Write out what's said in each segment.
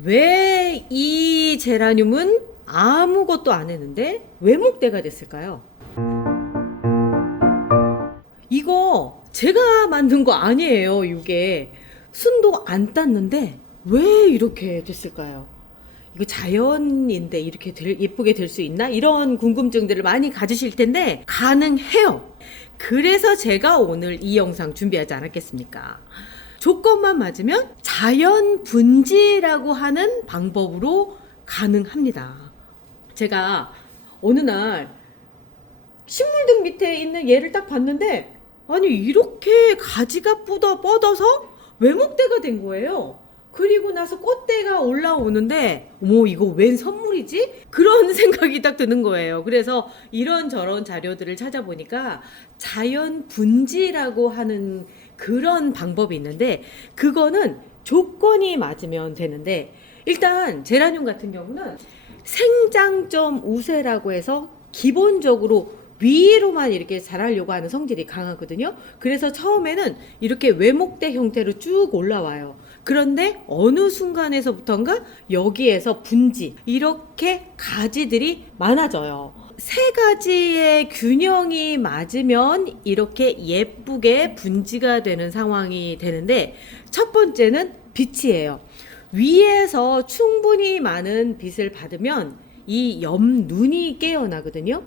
왜 이 제라늄은 아무것도 안 했는데 외목대가 됐을까요? 이거 제가 만든 거 아니에요. 이게 순도 안 땄는데 왜 이렇게 됐을까요? 이거 자연인데 이렇게 예쁘게 될 수 있나? 이런 궁금증들을 많이 가지실 텐데 가능해요. 그래서 제가 오늘 이 영상 준비하지 않았겠습니까? 조건만 맞으면 자연 분지라고 하는 방법으로 가능합니다. 제가 어느 날 식물등 밑에 있는 얘를 딱 봤는데 아니 이렇게 가지가 뻗어서 외목대가 된 거예요. 그리고 나서 꽃대가 올라오는데 어머 이거 웬 선물이지? 그런 생각이 딱 드는 거예요. 그래서 이런저런 자료들을 찾아보니까 자연 분지라고 하는 그런 방법이 있는데 그거는 조건이 맞으면 되는데 일단 제라늄 같은 경우는 생장점 우세라고 해서 기본적으로 위로만 이렇게 자라려고 하는 성질이 강하거든요. 그래서 처음에는 이렇게 외목대 형태로 쭉 올라와요. 그런데 어느 순간에서부턴가 여기에서 분지 이렇게 가지들이 많아져요. 세 가지의 균형이 맞으면 이렇게 예쁘게 분지가 되는 상황이 되는데 첫 번째는 빛이에요. 위에서 충분히 많은 빛을 받으면 이 옆눈이 깨어나거든요.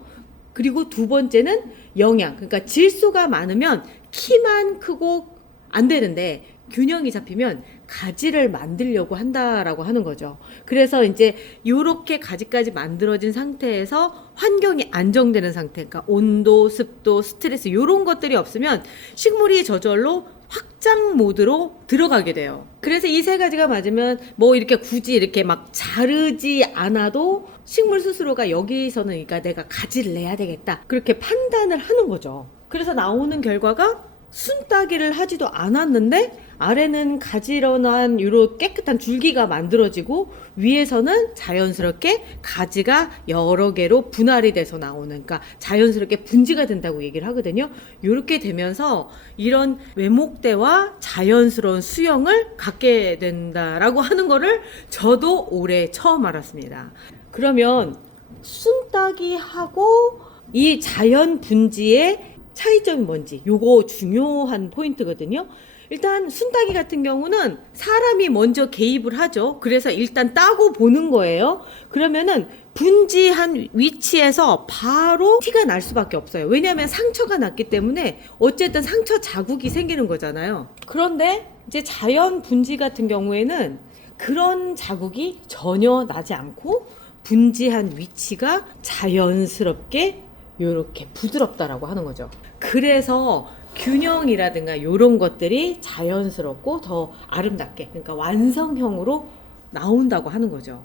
그리고 두 번째는 영양, 그러니까 질소가 많으면 키만 크고 안 되는데 균형이 잡히면 가지를 만들려고 한다라고 하는 거죠. 그래서 이제 이렇게 가지까지 만들어진 상태에서 환경이 안정되는 상태, 그러니까 온도, 습도, 스트레스 이런 것들이 없으면 식물이 저절로 확장 모드로 들어가게 돼요. 그래서 이 세 가지가 맞으면 뭐 이렇게 굳이 이렇게 막 자르지 않아도 식물 스스로가 여기서는 그러니까 내가 가지를 내야 되겠다 그렇게 판단을 하는 거죠. 그래서 나오는 결과가 순따기를 하지도 않았는데 아래는 가지런한 이런 깨끗한 줄기가 만들어지고 위에서는 자연스럽게 가지가 여러 개로 분할이 돼서 나오는, 그러니까 자연스럽게 분지가 된다고 얘기를 하거든요. 이렇게 되면서 이런 외목대와 자연스러운 수영을 갖게 된다라고 하는 거를 저도 올해 처음 알았습니다. 그러면 순따기하고 이 자연 분지의 차이점이 뭔지 요거 중요한 포인트거든요. 일단 순따기 같은 경우는 사람이 먼저 개입을 하죠. 그래서 일단 따고 보는 거예요. 그러면은 분지한 위치에서 바로 티가 날 수밖에 없어요. 왜냐하면 상처가 났기 때문에 어쨌든 상처 자국이 생기는 거잖아요. 그런데 이제 자연 분지 같은 경우에는 그런 자국이 전혀 나지 않고 분지한 위치가 자연스럽게 이렇게 부드럽다라고 하는 거죠. 그래서 균형이라든가 이런 것들이 자연스럽고 더 아름답게, 그러니까 완성형으로 나온다고 하는 거죠.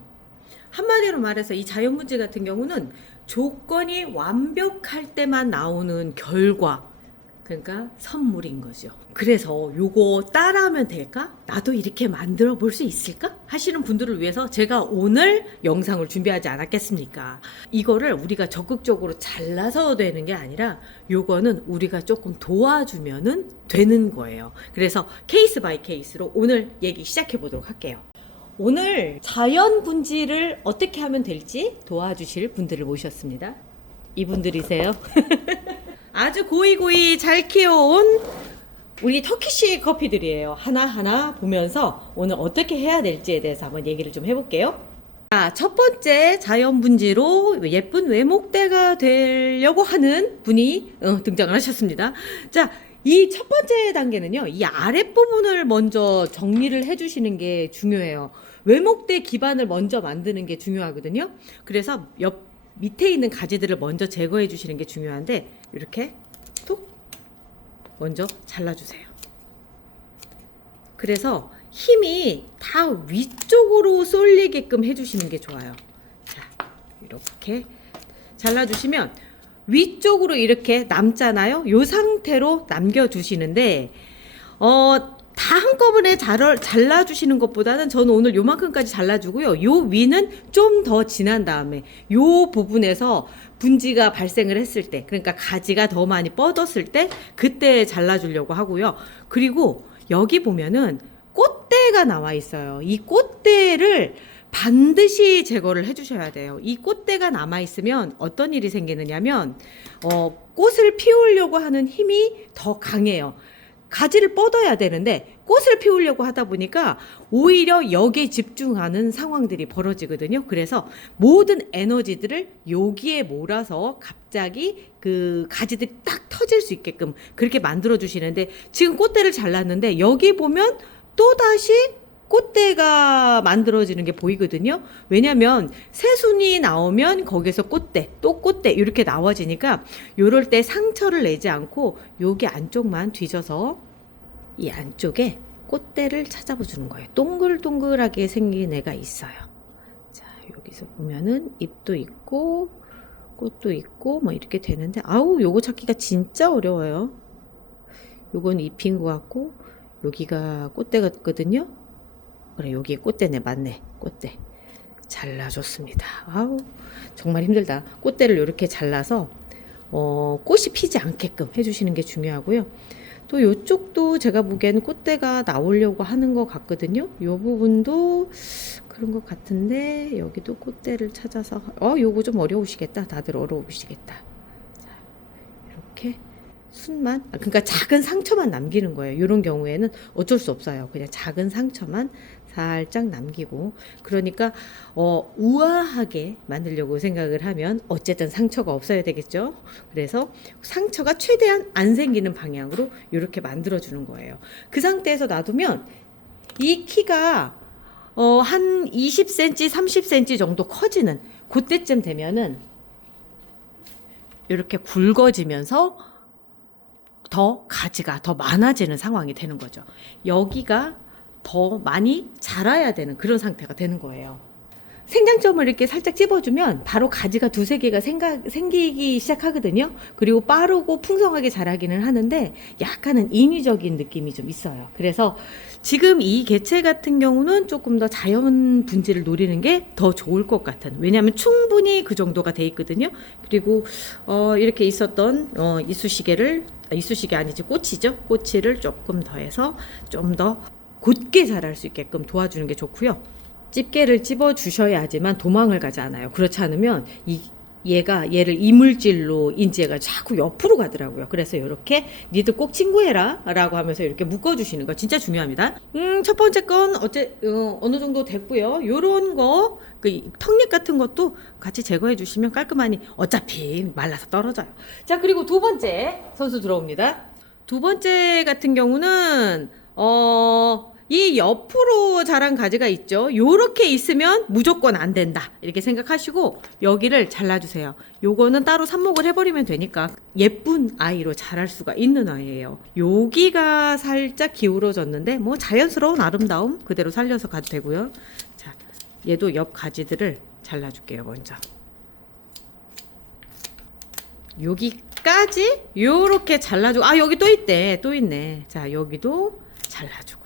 한마디로 말해서 이 자연분지 같은 경우는 조건이 완벽할 때만 나오는 결과, 그러니까 선물인 거죠. 그래서 요거 따라하면 될까? 나도 이렇게 만들어 볼 수 있을까? 하시는 분들을 위해서 제가 오늘 영상을 준비하지 않았겠습니까? 이거를 우리가 적극적으로 잘라서 되는 게 아니라 요거는 우리가 조금 도와주면은 되는 거예요. 그래서 케이스 바이 케이스로 오늘 얘기 시작해 보도록 할게요. 오늘 자연 분지를 어떻게 하면 될지 도와주실 분들을 모셨습니다. 이분들이세요. 아주 고이고이 잘 키워온 우리 터키시 커피들이에요. 하나하나 보면서 오늘 어떻게 해야 될지에 대해서 한번 얘기를 좀 해볼게요. 자, 첫 번째 자연 분지로 예쁜 외목대가 되려고 하는 분이 등장을 하셨습니다. 자, 이 첫 번째 단계는요, 이 아랫부분을 먼저 정리를 해주시는 게 중요해요. 외목대 기반을 먼저 만드는 게 중요하거든요. 그래서 밑에 있는 가지들을 먼저 제거해 주시는 게 중요한데 이렇게 톡 먼저 잘라주세요. 그래서 힘이 다 위쪽으로 쏠리게끔 해주시는 게 좋아요. 자, 이렇게 잘라주시면 위쪽으로 이렇게 남잖아요. 이 상태로 남겨주시는데 다 한꺼번에 잘라주시는 것보다는 저는 오늘 요만큼까지 잘라주고요. 요 위는 좀 더 지난 다음에 요 부분에서 분지가 발생을 했을 때, 그러니까 가지가 더 많이 뻗었을 때 그때 잘라주려고 하고요. 그리고 여기 보면은 꽃 꽃대가 나와 있어요. 이 꽃대를 반드시 제거를 해주셔야 돼요. 이 꽃대가 남아 있으면 어떤 일이 생기느냐면 꽃을 피우려고 하는 힘이 더 강해요. 가지를 뻗어야 되는데 꽃을 피우려고 하다 보니까 오히려 여기에 집중하는 상황들이 벌어지거든요. 그래서 모든 에너지들을 여기에 몰아서 갑자기 그 가지들이 딱 터질 수 있게끔 그렇게 만들어 주시는데, 지금 꽃대를 잘랐는데 여기 보면 또다시 꽃대가 만들어지는 게 보이거든요. 왜냐면 새순이 나오면 거기서 꽃대, 또 꽃대 이렇게 나와지니까 요럴 때 상처를 내지 않고 여기 안쪽만 뒤져서 이 안쪽에 꽃대를 찾아봐 주는 거예요. 동글동글하게 생긴 애가 있어요. 자, 여기서 보면은 잎도 있고 꽃도 있고 뭐 이렇게 되는데, 아우 요거 찾기가 진짜 어려워요. 요건 잎인 것 같고 여기가 꽃대 같거든요. 그래, 여기 꽃대네. 맞네, 꽃대. 잘라줬습니다. 아우 정말 힘들다. 꽃대를 이렇게 잘라서 꽃이 피지 않게끔 해주시는 게 중요하고요. 또 이쪽도 제가 보기에는 꽃대가 나오려고 하는 것 같거든요. 이 부분도 그런 것 같은데 여기도 꽃대를 찾아서 요거 좀 어려우시겠다. 다들 어려우시겠다. 자, 이렇게 순만, 그러니까 작은 상처만 남기는 거예요. 이런 경우에는 어쩔 수 없어요. 그냥 작은 상처만 살짝 남기고, 그러니까 우아하게 만들려고 생각을 하면 어쨌든 상처가 없어야 되겠죠. 그래서 상처가 최대한 안 생기는 방향으로 이렇게 만들어 주는 거예요. 그 상태에서 놔두면 이 키가 한 20cm, 30cm 정도 커지는 그때쯤 되면은 이렇게 굵어지면서 더 가지가 더 많아지는 상황이 되는 거죠. 여기가 더 많이 자라야 되는 그런 상태가 되는 거예요. 생장점을 이렇게 살짝 찝어주면 바로 가지가 두세 개가 생기기 시작하거든요. 그리고 빠르고 풍성하게 자라기는 하는데 약간은 인위적인 느낌이 좀 있어요. 그래서 지금 이 개체 같은 경우는 조금 더 자연 분지를 노리는 게 더 좋을 것 같은, 왜냐하면 충분히 그 정도가 돼 있거든요. 그리고 이렇게 있었던 이쑤시개 아니지, 꼬치죠. 꼬치를 조금 더해서 좀 더 곧게 자랄 수 있게끔 도와주는 게 좋고요. 집게를 찝어 주셔야지만 도망을 가지 않아요. 그렇지 않으면 얘를 이물질로 인지해가 자꾸 옆으로 가더라고요. 그래서 이렇게 니들 꼭 친구해라 라고 하면서 이렇게 묶어주시는 거 진짜 중요합니다. 첫 번째 건 어느 정도 됐고요. 요런 거, 그 턱잎 같은 것도 같이 제거해 주시면 깔끔하니 어차피 말라서 떨어져요. 자, 그리고 두 번째 선수 들어옵니다. 두 번째 같은 경우는 이 옆으로 자란 가지가 있죠. 요렇게 있으면 무조건 안 된다 이렇게 생각하시고 여기를 잘라주세요. 요거는 따로 삽목을 해버리면 되니까 예쁜 아이로 자랄 수가 있는 아이예요. 여기가 살짝 기울어졌는데 뭐 자연스러운 아름다움 그대로 살려서 가도 되고요. 자, 얘도 옆 가지들을 잘라줄게요. 먼저 여기까지 요렇게 잘라주고, 여기 또 있네. 자, 여기도 잘라주고.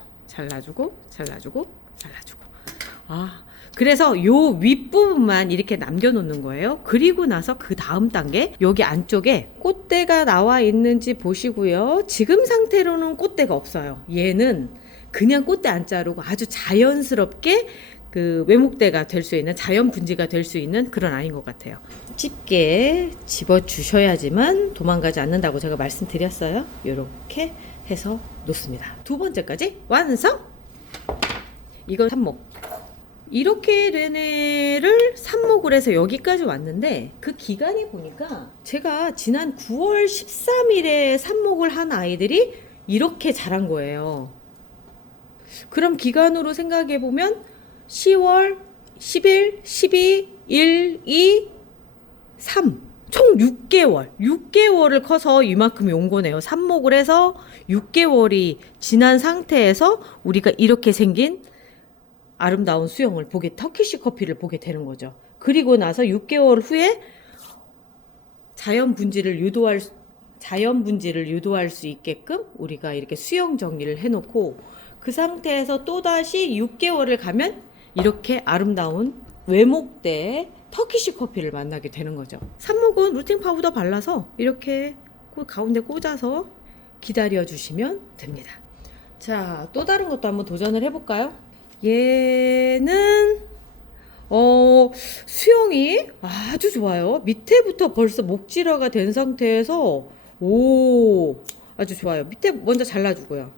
그래서 요 윗부분만 이렇게 남겨놓는 거예요. 그리고 나서 그 다음 단계, 여기 안쪽에 꽃대가 나와 있는지 보시고요. 지금 상태로는 꽃대가 없어요. 얘는 그냥 꽃대 안 자르고 아주 자연스럽게 그 외목대가 될 수 있는, 자연 분지가 될 수 있는 그런 아이인 것 같아요. 집게 집어 주셔야지만 도망가지 않는다고 제가 말씀드렸어요. 이렇게 해서 놓습니다. 두 번째까지 완성! 이건 삽목. 이렇게 된 애를 삽목을 해서 여기까지 왔는데, 그 기간이 보니까 제가 지난 9월 13일에 삽목을 한 아이들이 이렇게 자란 거예요. 그럼 기간으로 생각해 보면 10월, 10일, 12, 1, 2, 3 총 6개월을 커서 이만큼이 온 거네요. 삽목을 해서 6개월이 지난 상태에서 우리가 이렇게 생긴 아름다운 수영을 터키시 커피를 보게 되는 거죠. 그리고 나서 6개월 후에 자연 분지를 유도할 수 있게끔 우리가 이렇게 수영 정리를 해놓고, 그 상태에서 또다시 6개월을 가면 이렇게 아름다운 외목대 터키시 커피를 만나게 되는 거죠. 삽목은 루팅 파우더 발라서 이렇게 가운데 꽂아서 기다려 주시면 됩니다. 자, 또 다른 것도 한번 도전을 해볼까요? 얘는 수영이 아주 좋아요. 밑에부터 벌써 목질화가 된 상태에서 오, 아주 좋아요. 밑에 먼저 잘라주고요.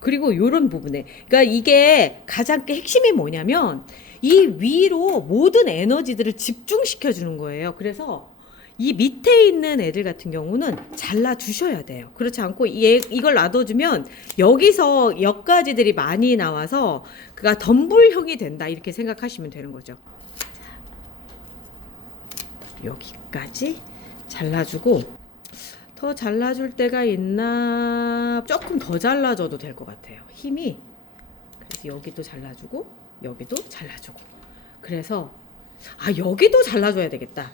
그리고 요런 부분에, 그러니까 이게 가장 핵심이 뭐냐면 이 위로 모든 에너지들을 집중시켜 주는 거예요. 그래서 이 밑에 있는 애들 같은 경우는 잘라 주셔야 돼요. 그렇지 않고 이걸 놔둬주면 여기서 역가지들이 많이 나와서 그가 덤불형이 된다, 이렇게 생각하시면 되는 거죠. 여기까지 잘라주고, 더 잘라줄 때가 있나? 조금 더 잘라줘도 될 것 같아요. 힘이. 그래서 여기도 잘라주고 여기도 잘라주고, 그래서 여기도 잘라줘야 되겠다.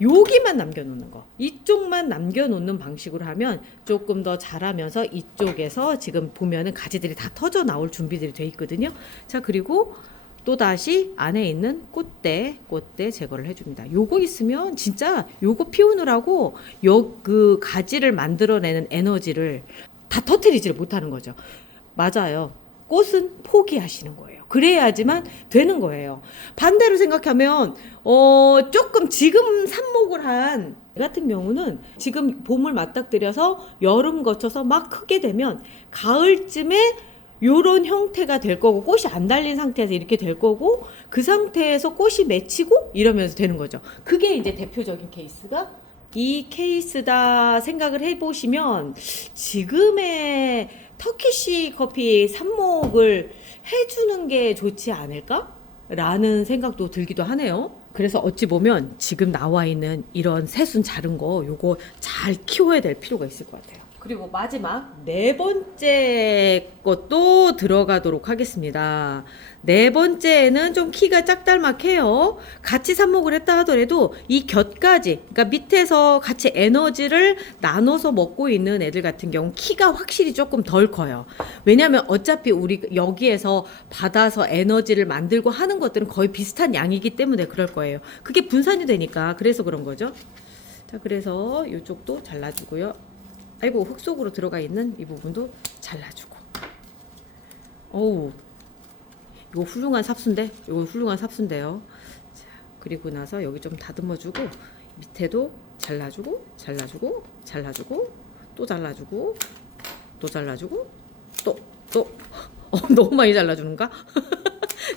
여기만 남겨놓는 거, 이쪽만 남겨놓는 방식으로 하면 조금 더 자라면서 이쪽에서 지금 보면은 가지들이 다 터져 나올 준비들이 돼 있거든요. 자, 그리고 또 다시 안에 있는 꽃대 제거를 해줍니다. 요거 있으면 진짜 요거 피우느라고 그 가지를 만들어내는 에너지를 다 터뜨리지를 못하는 거죠. 맞아요. 꽃은 포기하시는 거예요. 그래야지만 되는 거예요. 반대로 생각하면 조금 지금 삽목을 한 같은 경우는 지금 봄을 맞닥뜨려서 여름 거쳐서 막 크게 되면 가을쯤에 요런 형태가 될 거고, 꽃이 안 달린 상태에서 이렇게 될 거고, 그 상태에서 꽃이 맺히고 이러면서 되는 거죠. 그게 이제 대표적인 케이스가 이 케이스다 생각을 해보시면 지금의 터키시 커피 삽목을 해주는 게 좋지 않을까? 라는 생각도 들기도 하네요. 그래서 어찌 보면 지금 나와 있는 이런 새순 자른 거 요거 잘 키워야 될 필요가 있을 것 같아요. 그리고 마지막 네 번째 것도 들어가도록 하겠습니다. 네 번째는 좀 키가 짝달막해요. 같이 삽목을 했다 하더라도 이 곁가지, 그러니까 밑에서 같이 에너지를 나눠서 먹고 있는 애들 같은 경우 키가 확실히 조금 덜 커요. 왜냐하면 어차피 우리 여기에서 받아서 에너지를 만들고 하는 것들은 거의 비슷한 양이기 때문에 그럴 거예요. 그게 분산이 되니까 그래서 그런 거죠. 자, 그래서 이쪽도 잘라주고요. 아이고, 흙 속으로 들어가 있는 이 부분도 잘라주고. 어우, 이거 훌륭한 삽수인데? 이거 훌륭한 삽수인데요. 자, 그리고 나서 여기 좀 다듬어주고, 밑에도 잘라주고, 잘라주고, 잘라주고, 또 잘라주고, 또 잘라주고, 또. 너무 많이 잘라주는가?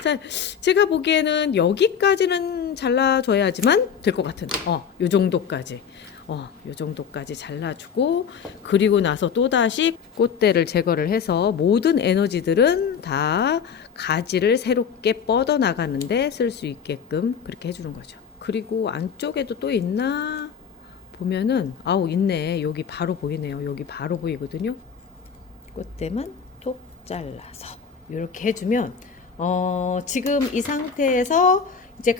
자, 제가 보기에는 여기까지는 잘라줘야지만 될 것 같은데, 요 정도까지. 요 정도까지 잘라주고, 그리고 나서 또다시 꽃대를 제거를 해서 모든 에너지들은 다 가지를 새롭게 뻗어나가는데 쓸 수 있게끔 그렇게 해주는 거죠. 그리고 안쪽에도 또 있나 보면은, 있네. 여기 바로 보이네요. 여기 바로 보이거든요. 꽃대만 톡 잘라서 이렇게 해주면 지금 이 상태에서 이제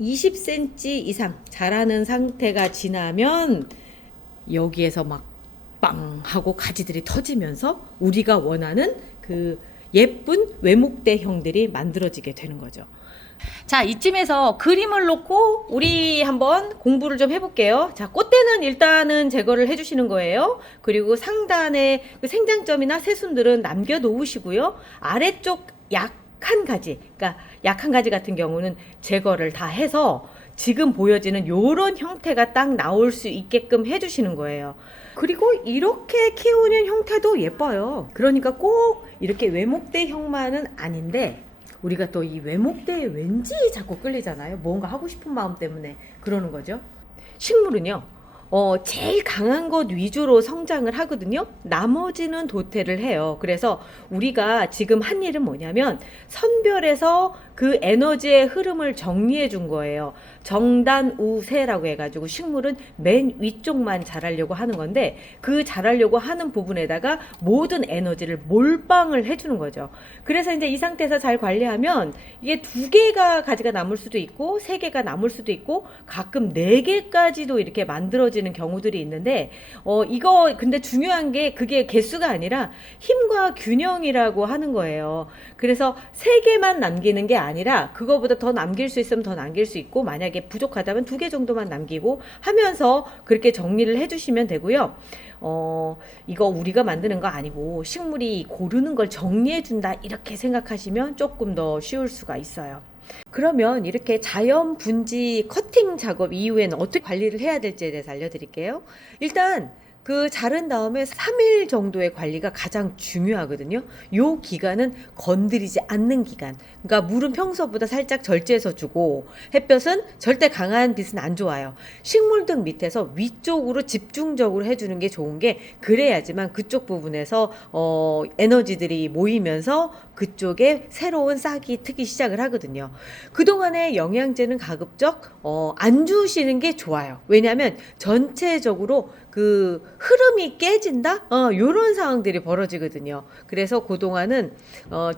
20cm 이상 자라는 상태가 지나면 여기에서 막 빵 하고 가지들이 터지면서 우리가 원하는 그 예쁜 외목대형들이 만들어지게 되는 거죠. 자, 이쯤에서 그림을 놓고 우리 한번 공부를 좀 해볼게요. 자, 꽃대는 일단은 제거를 해주시는 거예요. 그리고 상단에 그 생장점이나 새순들은 남겨 놓으시고요. 아래쪽 약한 가지, 그러니까 약한 가지 같은 경우는 제거를 다 해서 지금 보여지는 요런 형태가 딱 나올 수 있게끔 해주시는 거예요. 그리고 이렇게 키우는 형태도 예뻐요. 그러니까 꼭 이렇게 외목대형만은 아닌데, 우리가 또 이 외목대에 왠지 자꾸 끌리잖아요. 뭔가 하고 싶은 마음 때문에 그러는 거죠. 식물은요, 제일 강한 것 위주로 성장을 하거든요. 나머지는 도태를 해요. 그래서 우리가 지금 한 일은 뭐냐면 선별해서 그 에너지의 흐름을 정리해 준 거예요. 정단우세라고 해가지고 식물은 맨 위쪽만 자라려고 하는 건데, 그 자라려고 하는 부분에다가 모든 에너지를 몰빵을 해주는 거죠. 그래서 이제 이 상태에서 잘 관리하면 이게 2개가 가지가 남을 수도 있고 3개가 남을 수도 있고 가끔 4개까지도 이렇게 만들어지는 경우들이 있는데, 이거 근데 중요한 게 그게 개수가 아니라 힘과 균형이라고 하는 거예요. 그래서 3개만 남기는 게 아니라 그거보다 더 남길 수 있으면 더 남길 수 있고, 만약에 부족하다면 2개 정도만 남기고 하면서 그렇게 정리를 해주시면 되고요. 이거 우리가 만드는 거 아니고 식물이 고르는 걸 정리해 준다 이렇게 생각하시면 조금 더 쉬울 수가 있어요. 그러면 이렇게 자연 분지 커팅 작업 이후에는 어떻게 관리를 해야 될지에 대해서 알려드릴게요. 일단 그 자른 다음에 3일 정도의 관리가 가장 중요하거든요. 요 기간은 건드리지 않는 기간. 그러니까 물은 평소보다 살짝 절제해서 주고 햇볕은 절대 강한 빛은 안 좋아요. 식물등 밑에서 위쪽으로 집중적으로 해주는 게 좋은 게 그래야지만 그쪽 부분에서 에너지들이 모이면서 그쪽에 새로운 싹이 트기 시작을 하거든요. 그동안에 영양제는 가급적 안 주시는 게 좋아요. 왜냐하면 전체적으로 그 흐름이 깨진다? 요런 상황들이 벌어지거든요. 그래서 그동안은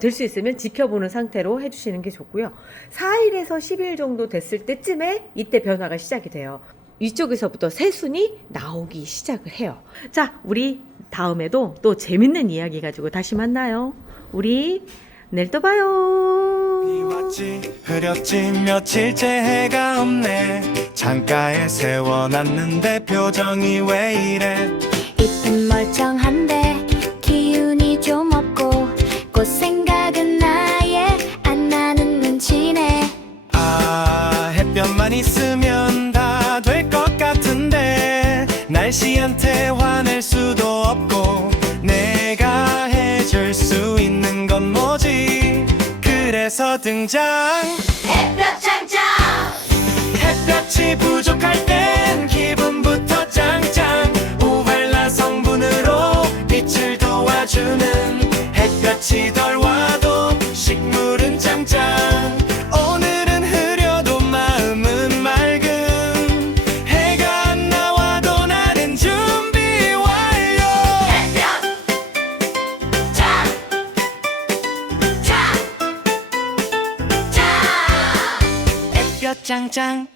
될 수 있으면 지켜보는 상태로 해주시는 게 좋고요. 4일에서 10일 정도 됐을 때쯤에 이때 변화가 시작이 돼요. 이쪽에서부터 새순이 나오기 시작을 해요. 자, 우리 다음에도 또 재밌는 이야기 가지고 다시 만나요. 우리 내일 또 봐요. 비 왔지 흐렸지 며칠째 해가 없네. 창가에 세워놨는데 표정이 왜 이래. 잎은 멀쩡한데 기운이 좀 없고 꽃 생각은 아예 안 나는 눈치네. 아 햇볕만 있으면 다 될 것 같은데 날씨한테 화낼 수도 없고 내가 해줄 수 있는 건 뭐지. 그래서 등장 햇볕 장장. 햇볕이 부족할 땐 기분부터 짱짱 우발라 성분으로 빛을 도와주는 햇볕이 덜 와도 식물은 짱짱. 오늘은 흐려도 마음은 맑음 해가 안 나와도 나는 준비 완료. 햇볕 장. 장. 장. 햇볕 짱짱